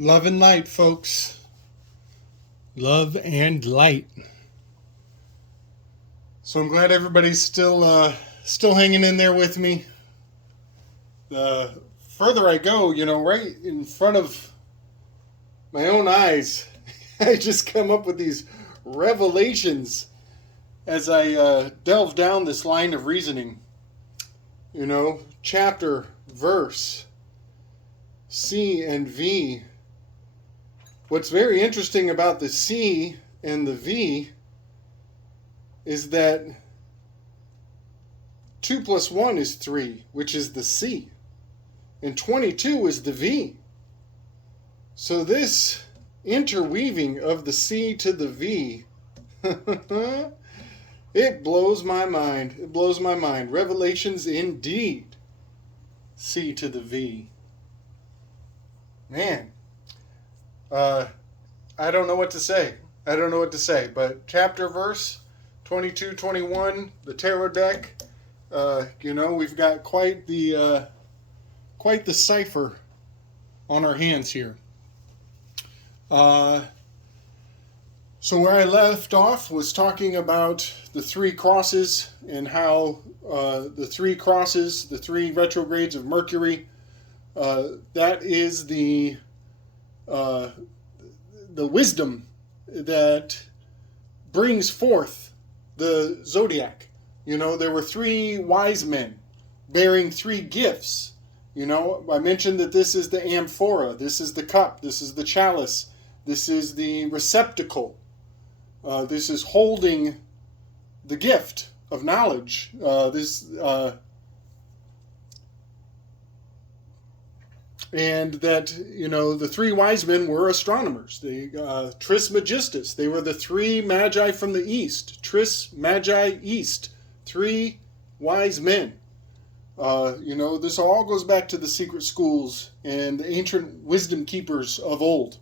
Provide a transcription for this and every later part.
Love and light, folks. Love and light. So I'm glad everybody's still hanging in there with me. The further I go, right in front of my own eyes, I just come up with these revelations as I delve down this line of reasoning. Chapter, verse, C and V. What's very interesting about the C and the V is that 2 plus 1 is 3, which is the C. And 22 is the V. So this interweaving of the C to the V, it blows my mind. It blows my mind. Revelations indeed. C to the V. Man. I don't know what to say. But chapter, verse, 22, 21, the tarot deck, we've got quite the cipher on our hands here. So where I left off was talking about the three crosses and how the three crosses, the three retrogrades of Mercury, that is the wisdom that brings forth the zodiac. There were three wise men bearing three gifts. I mentioned that this is the amphora, this is the cup, this is the chalice, this is the receptacle. This is holding the gift of knowledge. And that, the three wise men were astronomers. They, Trismegistus, they were the three magi from the east. Tris, Magi, East. Three wise men. This all goes back to the secret schools and the ancient wisdom keepers of old.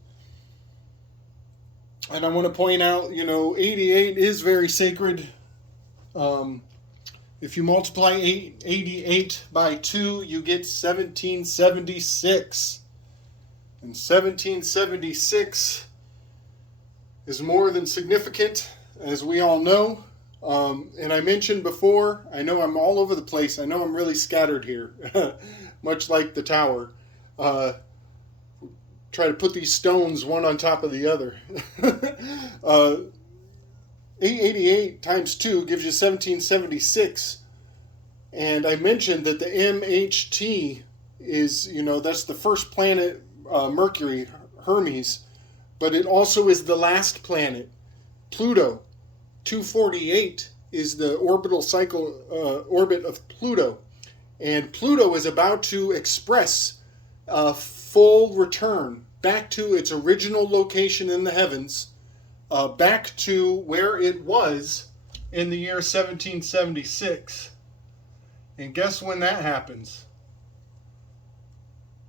And I want to point out, 88 is very sacred. If you multiply 88 by 2, you get 1776. And 1776 is more than significant, as we all know. And I mentioned before, I know I'm all over the place. I know I'm really scattered here, much like the tower. Try to put these stones one on top of the other. 888 times 2 gives you 1776. And I mentioned that the MHT is, that's the first planet, Mercury, Hermes, but it also is the last planet, Pluto. 248 is the orbital cycle orbit of Pluto. And Pluto is about to express a full return back to its original location in the heavens, back to where it was in the year 1776. And guess when that happens?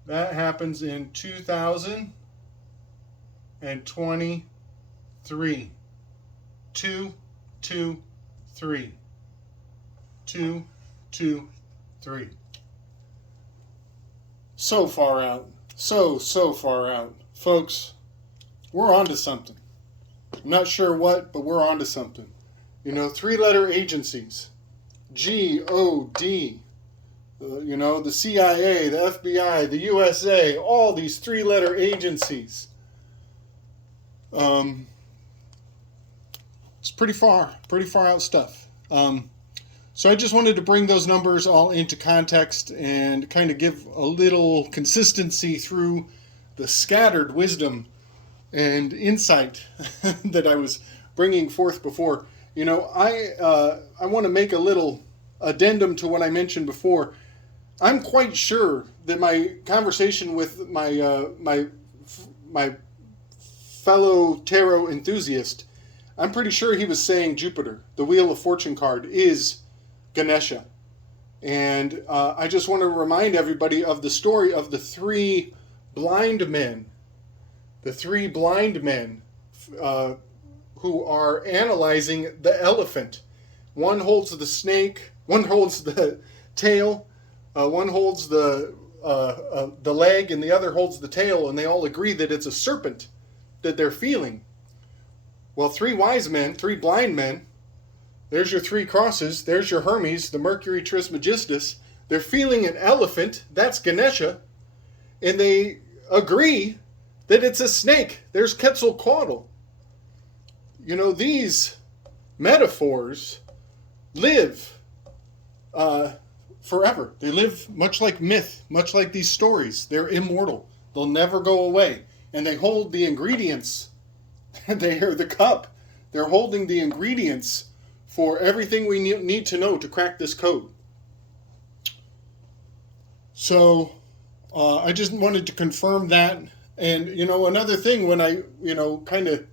That happens in 2023. 223. 223. So far out. So far out. Folks, we're on to something. I'm not sure what, but we're on to something. Three-letter agencies. G-O-D. The CIA, the FBI, the USA, all these three-letter agencies. It's pretty far out stuff. So I just wanted to bring those numbers all into context and kind of give a little consistency through the scattered wisdom and insight that I was bringing forth before. I want to make a little addendum to what I mentioned before. I'm quite sure that my conversation with my fellow tarot enthusiast, I'm pretty sure he was saying Jupiter, the Wheel of Fortune card, is Ganesha. And I just want to remind everybody of the story of the three blind men. The three blind men who are analyzing the elephant. One holds the snake, one holds the tail, one holds the the leg and the other holds the tail, and they all agree that it's a serpent that they're feeling. Well, three wise men, three blind men, there's your three crosses, there's your Hermes, the Mercury Trismegistus. They're feeling an elephant, that's Ganesha, and they agree that it's a snake. There's Quetzalcoatl. You know, these metaphors live forever. They live much like myth, much like these stories. They're immortal. They'll never go away. And they hold the ingredients. They are the cup. They're holding the ingredients for everything we need to know to crack this code. So I just wanted to confirm that. And, you know, another thing, when I, kind of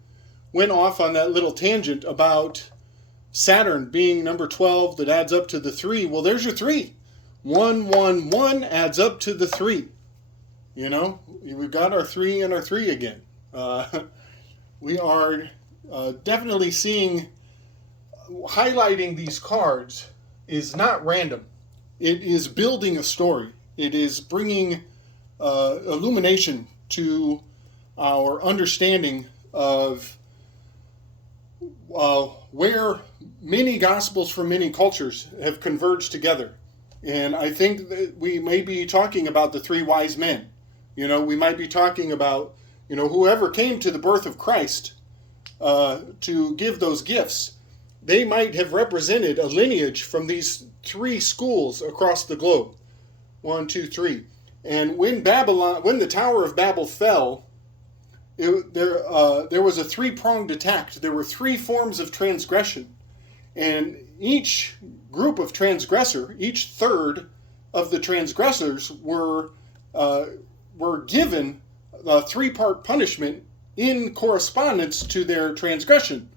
went off on that little tangent about Saturn being number 12 that adds up to the 3. Well, there's your 3. 1, 1, 1 adds up to the 3. You know, we've got our 3 and our 3 again. We are definitely seeing, highlighting these cards is not random. It is building a story. It is bringing illumination to our understanding of where many gospels from many cultures have converged together. And I think that we may be talking about the three wise men. You know, we might be talking about, whoever came to the birth of Christ to give those gifts. They might have represented a lineage from these three schools across the globe. 1, 2, 3. And when the Tower of Babel fell, there was a three-pronged attack. There were three forms of transgression. And each group of transgressor, each third of the transgressors were given a three-part punishment in correspondence to their transgression.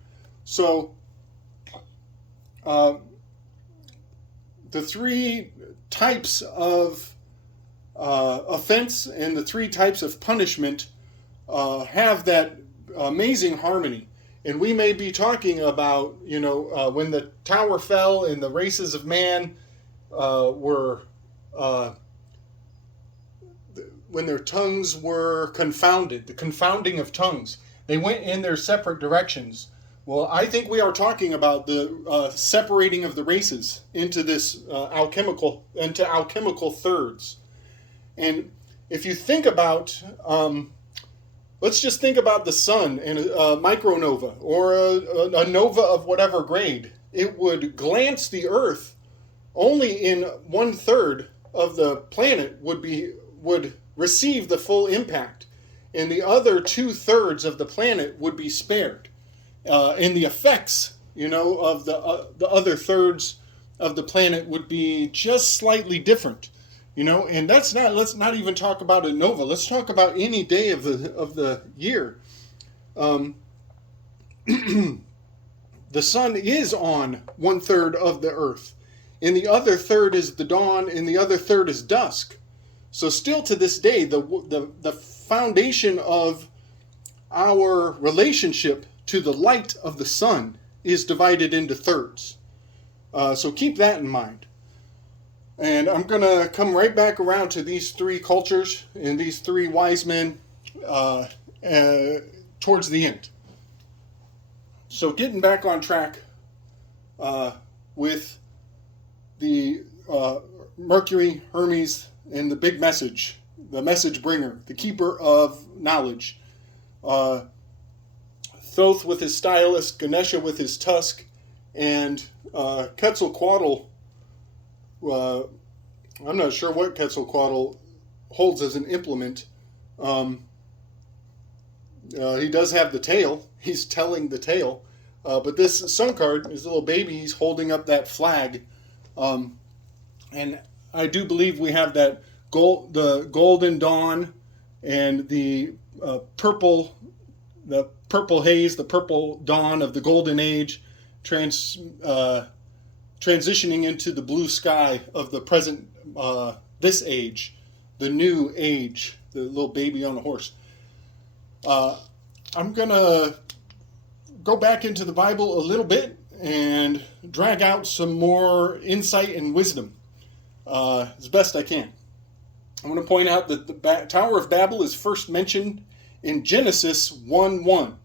So the three types of offense and the three types of punishment have that amazing harmony. And we may be talking about, when the tower fell and the races of man were, when their tongues were confounded, the confounding of tongues. They went in their separate directions. Well, I think we are talking about the separating of the races into this alchemical thirds. And if you think about, let's just think about the sun and a micronova or a nova of whatever grade. It would glance the Earth. Only in 1/3 of the planet would receive the full impact, and the other 2/3 of the planet would be spared. And the effects, of the other thirds of the planet would be just slightly different. And let's not even talk about a nova. Let's talk about any day of the year. The sun is on 1/3 of the Earth, and the other third is the dawn, and the other third is dusk. So still to this day, the foundation of our relationship to the light of the sun is divided into thirds. So keep that in mind. And I'm going to come right back around to these three cultures and these three wise men towards the end. So getting back on track with the Mercury, Hermes, and the big message, the message bringer, the keeper of knowledge. Thoth with his stylus, Ganesha with his tusk, and Quetzalcoatl. I'm not sure what Quetzalcoatl holds as an implement. He does have the tail. He's telling the tale. But this sun card, his little baby, he's holding up that flag. And I do believe we have that the golden dawn and the purple haze, the purple dawn of the golden age, transitioning into the blue sky of the present, this age, the new age, the little baby on a horse. I'm going to go back into the Bible a little bit and drag out some more insight and wisdom as best I can. I want to point out that the Tower of Babel is first mentioned in Genesis 1:1.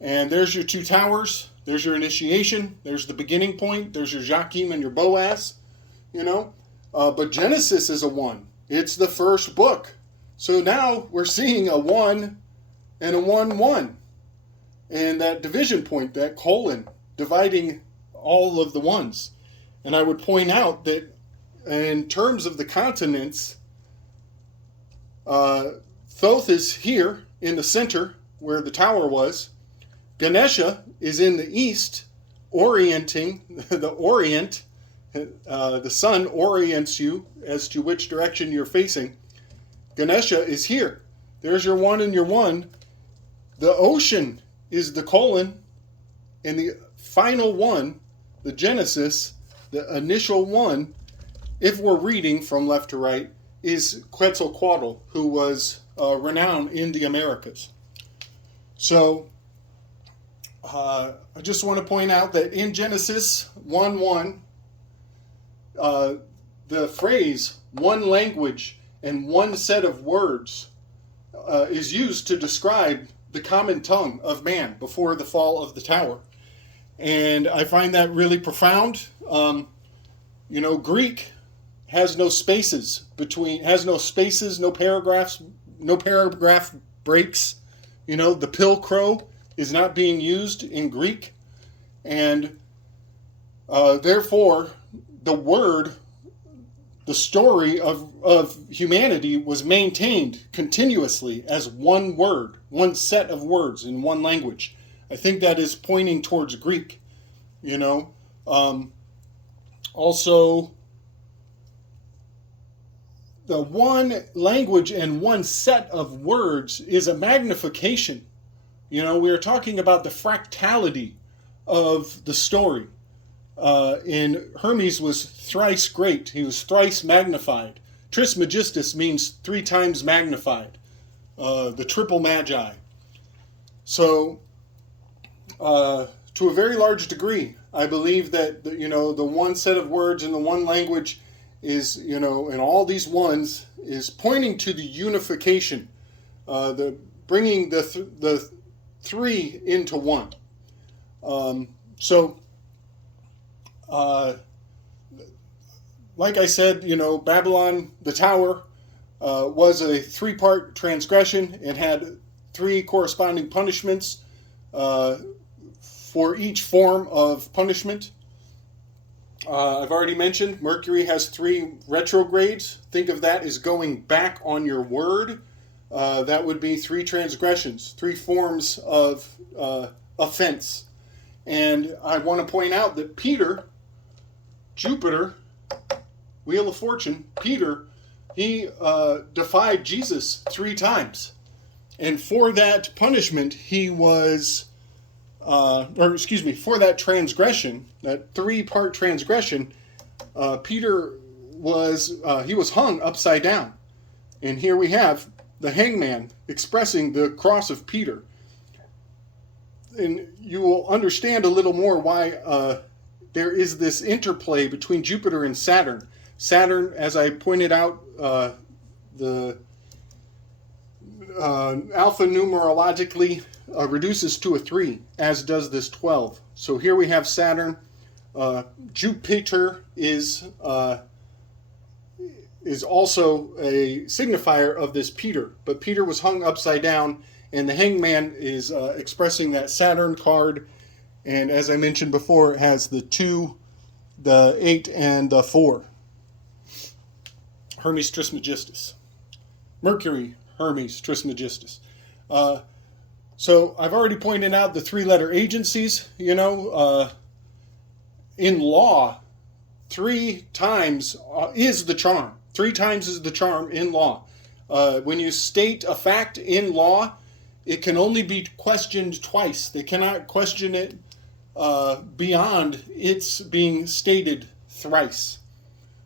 And there's your two towers. There's your initiation. There's the beginning point. There's your Joachim and your Boaz, you know. But Genesis is a 1. It's the first book. So now we're seeing a 1 and a 1:1. And that division point, that colon, dividing all of the ones. And I would point out that in terms of the continents, Thoth is here in the center where the tower was. Ganesha is in the east, orienting the orient. The sun orients you as to which direction you're facing. Ganesha is here. There's your 1 and your 1. The ocean is the colon, and the final 1, the Genesis, the initial 1, if we're reading from left to right, is Quetzalcoatl, who was renowned in the Americas. So I just want to point out that in Genesis 1:1, the phrase one language and one set of words is used to describe the common tongue of man before the fall of the tower. And I find that really profound. Greek has no spaces no paragraphs, no paragraph breaks. The pilcrow is not being used in Greek. And therefore, the story of humanity was maintained continuously as one word, one set of words in one language. I think that is pointing towards Greek, Also, the one language and one set of words is a magnification. We are talking about the fractality of the story. And Hermes was thrice great. He was thrice magnified. Trismegistus means 3 times magnified. The triple magi. So, to a very large degree, I believe that the one set of words in the one language is, and all these ones is pointing to the unification, the bringing the 3 into 1. Like I said, Babylon, the tower, was a 3-part transgression. It had 3 corresponding punishments for each form of punishment. I've already mentioned Mercury has 3 retrogrades. Think of that as going back on your word. That would be 3 transgressions, 3 forms of offense. And I want to point out that Jupiter, Wheel of Fortune, Peter, he defied Jesus 3 times. And for that punishment, he was, for that transgression, that 3-part transgression, Peter was hung upside down. And here we have the hangman expressing the cross of Peter. And you will understand a little more why there is this interplay between Jupiter and Saturn. Saturn, as I pointed out, the alpha numerologically reduces to a 3, as does this 12. So here we have Saturn. Jupiter is also a signifier of this Peter, but Peter was hung upside down, and the hangman is expressing that Saturn card. And as I mentioned before, it has the 2, the 8, and the 4. Hermes Trismegistus. Mercury, Hermes Trismegistus. So I've already pointed out the 3-letter agencies. In law, 3 times is the charm. 3 times is the charm in law. When you state a fact in law, it can only be questioned twice. They cannot question it beyond its being stated thrice.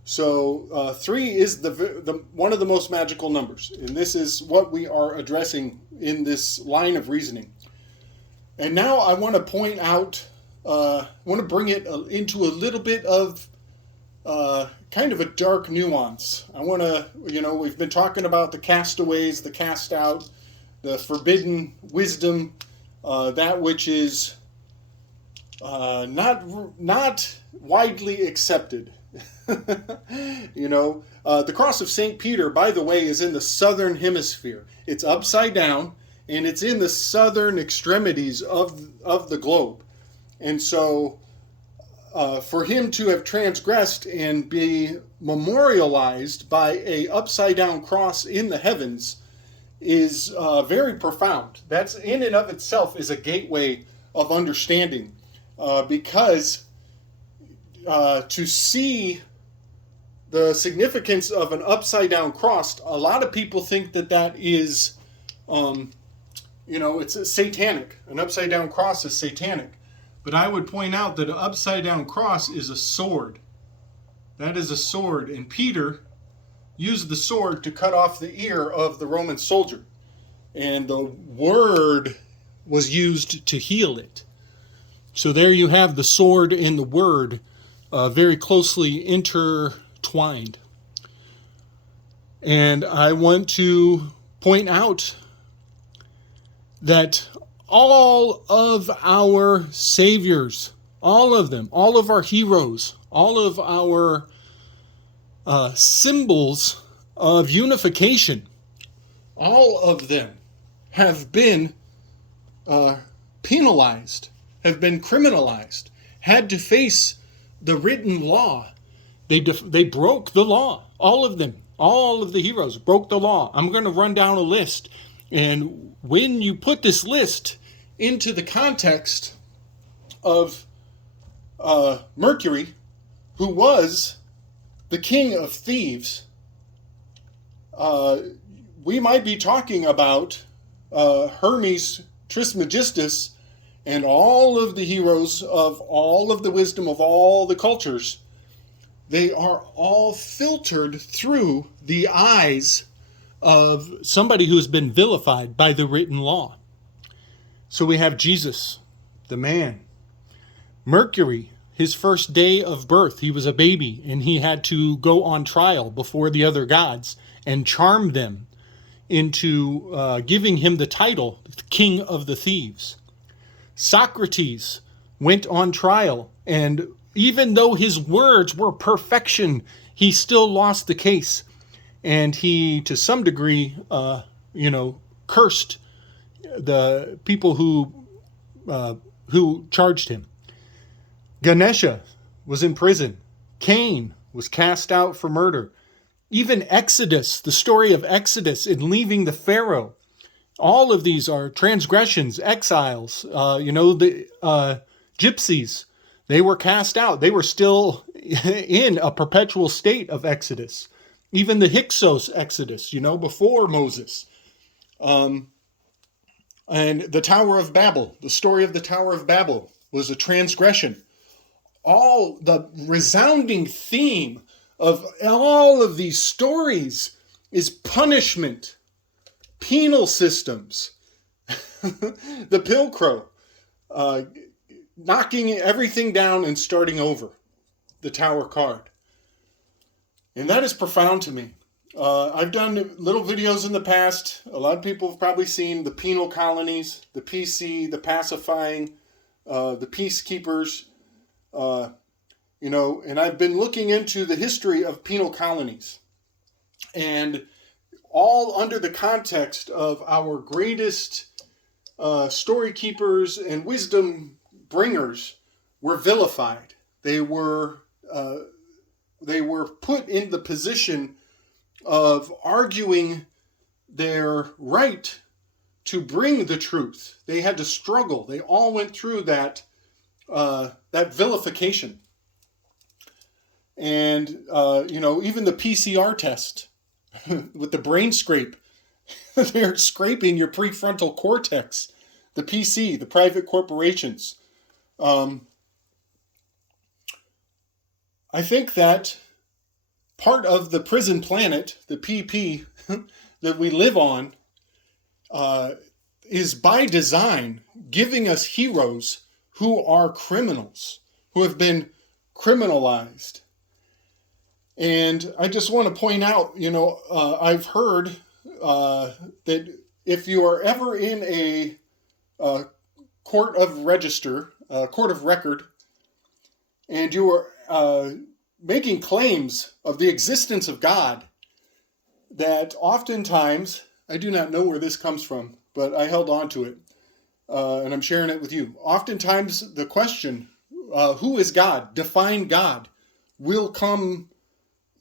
So 3 is the one of the most magical numbers, and this is what we are addressing in this line of reasoning. And now I want to point out, I want to bring it into a little bit of kind of a dark nuance. I want to, we've been talking about the castaways, the cast out, the forbidden wisdom, that which is not widely accepted. The cross of St. Peter, by the way, is in the southern hemisphere. It's upside down, and it's in the southern extremities of the globe. And so for him to have transgressed and be memorialized by a upside down cross in the heavens is very profound. That's in and of itself is a gateway of understanding, because to see the significance of an upside down cross, a lot of people think that is, it's satanic. An upside down cross is satanic. But I would point out that an upside down cross is a sword. That is a sword. And Peter used the sword to cut off the ear of the Roman soldier. And the word was used to heal it. So there you have the sword and the word very closely intertwined. And I want to point out that all of our saviors, all of them, all of our heroes, all of our symbols of unification, all of them have been penalized, have been criminalized, had to face the written law. They broke the law. All of them, all of the heroes broke the law. I'm going to run down a list. And when you put this list into the context of Mercury, who was the king of thieves, we might be talking about Hermes Trismegistus and all of the heroes of all of the wisdom of all the cultures. They are all filtered through the eyes of somebody who has been vilified by the written law. So we have Jesus, the man. Mercury, his first day of birth, he was a baby, and he had to go on trial before the other gods and charm them into giving him the title, King of the Thieves. Socrates went on trial, and even though his words were perfection, he still lost the case. And he, to some degree, cursed the people who charged him. Ganesha was in prison. Cain was cast out for murder. Even Exodus, the story of Exodus and leaving the Pharaoh, all of these are transgressions, exiles. The gypsies, they were cast out. They were still in a perpetual state of Exodus. Even the Hyksos Exodus, before Moses. And the Tower of Babel, the story of the Tower of Babel was a transgression. All the resounding theme of all of these stories is punishment, penal systems, the Pilcrow, knocking everything down and starting over, the Tower card. And that is profound to me. I've done little videos in the past. A lot of people have probably seen the penal colonies, the PC, the pacifying, the peacekeepers, and I've been looking into the history of penal colonies. And all under the context of our greatest story keepers and wisdom bringers were vilified. They were put in the position of arguing their right to bring the truth. They had to struggle. They all went through that vilification. And, even the PCR test with the brain scrape, they're scraping your prefrontal cortex, the PC, the private corporations. I think that part of the prison planet, the PP that we live on, is by design giving us heroes who are criminals, who have been criminalized. And I just want to point out, I've heard that if you are ever in a court of court of record, and you are making claims of the existence of God, that oftentimes, I do not know where this comes from, but I held on to it, and I'm sharing it with you. Oftentimes, the question, who is God? Define God, will come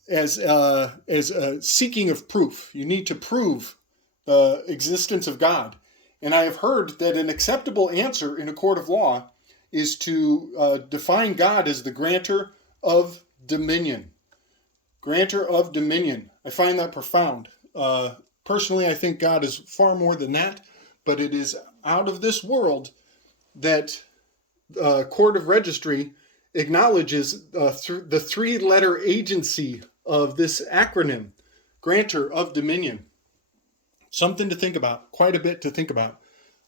as a seeking of proof. You need to prove the existence of God. And I have heard that an acceptable answer in a court of law is to define God as the grantor of dominion. Grantor of dominion. I find that profound. Personally, I think God is far more than that, but it is out of this world that Court of Registry acknowledges the three-letter agency of this acronym, Grantor of Dominion. Something to think about, quite a bit to think about.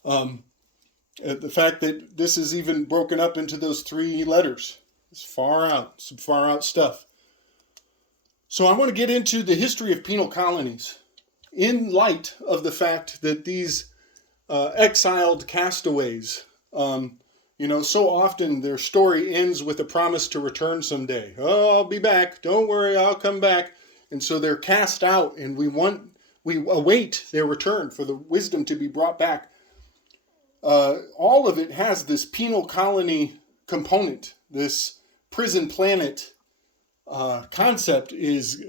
The fact that this is even broken up into those three letters is some far out stuff. So I want to get into the history of penal colonies in light of the fact that these exiled castaways, so often their story ends with a promise to return someday. Oh, I'll be back. Don't worry, I'll come back. And so they're cast out, and we await their return for the wisdom to be brought back. All of it has this penal colony component. This prison planet concept is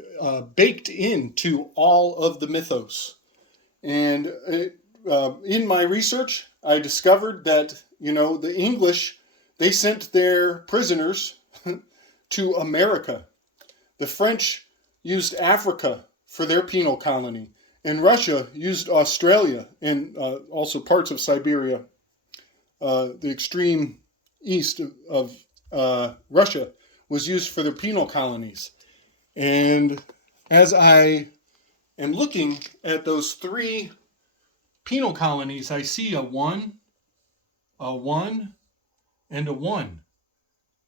baked into all of the mythos. And in my research, I discovered that, the English, they sent their prisoners to America. The French used Africa for their penal colony. And Russia used Australia and also parts of Siberia. The extreme east of Russia was used for their penal colonies. And as I am looking at those three penal colonies, I see a 1, and a 1.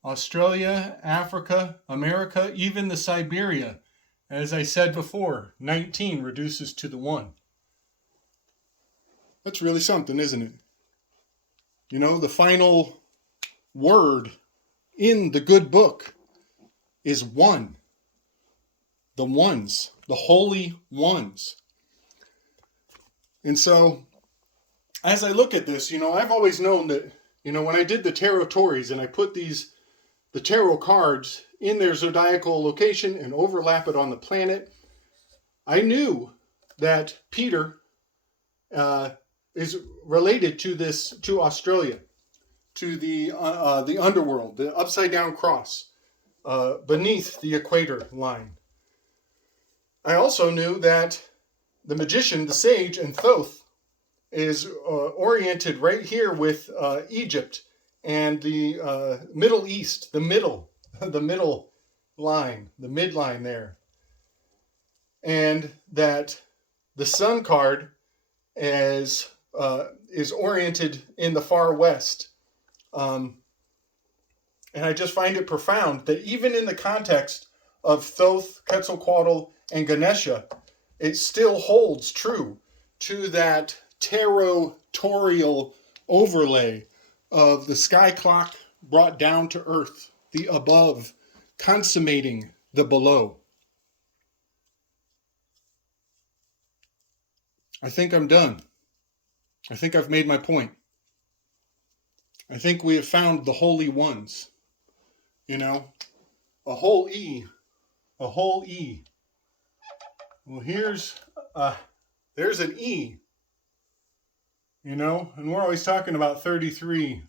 Australia, Africa, America, even the Siberia. As I said before, 19 reduces to the 1. That's really something, isn't it? The final word in the good book is 1. The ones, the holy ones. And so, as I look at this, I've always known that, when I did the tarot tories and I put the tarot cards in their zodiacal location and overlap it on the planet, I knew that Peter is related to Australia, to the underworld, the upside down cross beneath the equator line. I also knew that the magician, the sage, and Thoth is oriented right here with Egypt and the Middle East, the middle line, the midline there. And that the sun card is oriented in the far west. And I just find it profound that even in the context of Thoth, Quetzalcoatl, and Ganesha, it still holds true to that territorial overlay of the sky clock brought down to earth, the above consummating the below. I think I'm done. I think I've made my point. I think we have found the holy ones. A whole E. A whole E. Well, there's an E. And we're always talking about 33.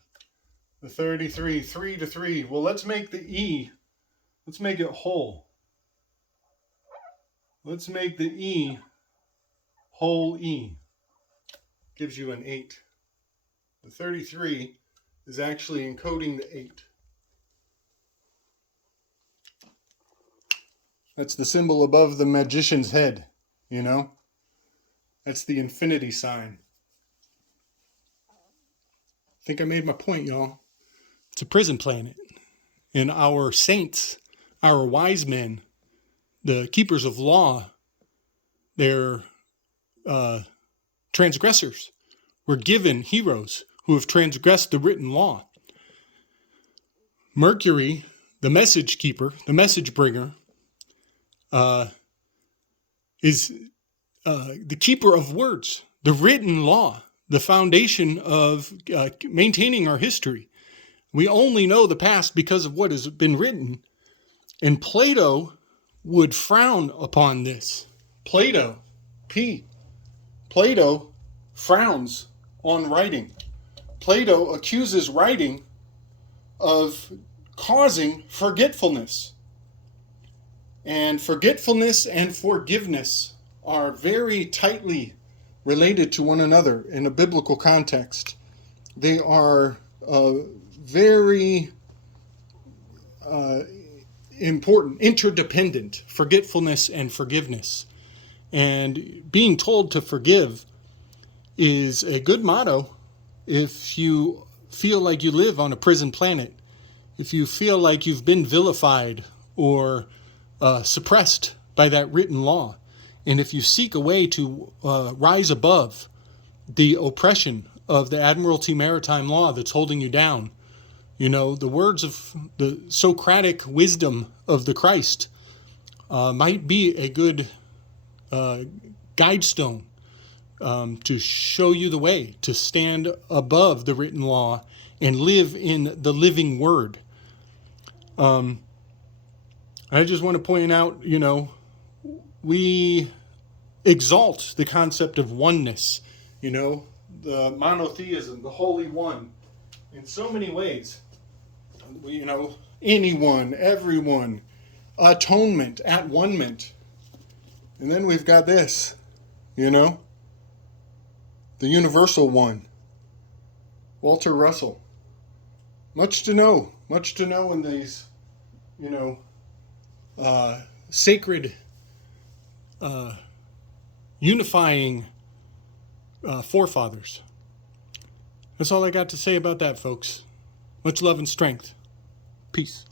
The 33, 3 to 3. Well, let's make the E, let's make it whole. Let's make the E whole E. Gives you an 8. The 33 is actually encoding the 8. That's the symbol above the magician's head, That's the infinity sign. I think I made my point, y'all. It's a prison planet. And our saints, our wise men, the keepers of law, they're transgressors. We're given heroes who have transgressed the written law. Mercury, the message keeper, the message bringer, is the keeper of words, the written law, the foundation of maintaining our history. We only know the past because of what has been written. And Plato would frown upon this. Plato frowns on writing. Plato accuses writing of causing forgetfulness. And forgetfulness and forgiveness are very tightly related to one another in a biblical context. They are very important, interdependent, forgetfulness and forgiveness. And being told to forgive is a good motto if you feel like you live on a prison planet, if you feel like you've been vilified or suppressed by that written law, and if you seek a way to rise above the oppression of the Admiralty Maritime Law that's holding you down. You know, the words of the Socratic wisdom of the Christ might be a good guidestone to show you the way to stand above the written law and live in the living word. I just want to point out, you know, we exalt the concept of oneness, you know, the monotheism, the Holy One, in so many ways. You know, anyone, everyone, atonement, at-one-ment. And then we've got this, you know, the universal one, Walter Russell. Much to know in these, you know, sacred, unifying forefathers. That's all I got to say about that, folks. Much love and strength. Peace.